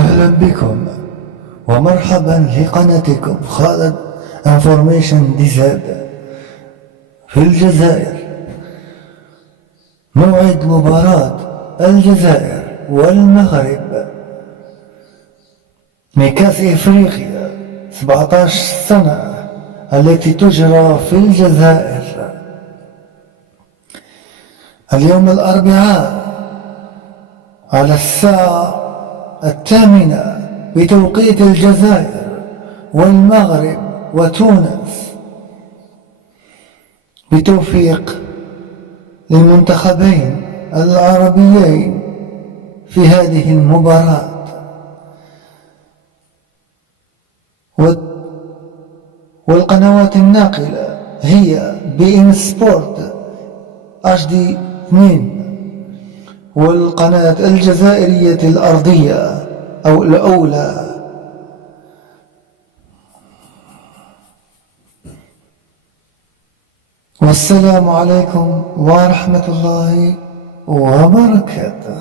أهلا بكم ومرحبا في قناتكم خالد انفورميشن دي زاد. في الجزائر موعد مباراة الجزائر والمغرب من كأس إفريقيا 17 سنة التي تجرى في الجزائر اليوم الأربعاء على الساعة 8 بتوقيت الجزائر والمغرب وتونس، بتوفيق للمنتخبين العربيين في هذه المباراة. والقنوات الناقلة هي بإن سبورت HD 2 والقناة الجزائرية الأرضية أو الأولى. والسلام عليكم ورحمة الله وبركاته.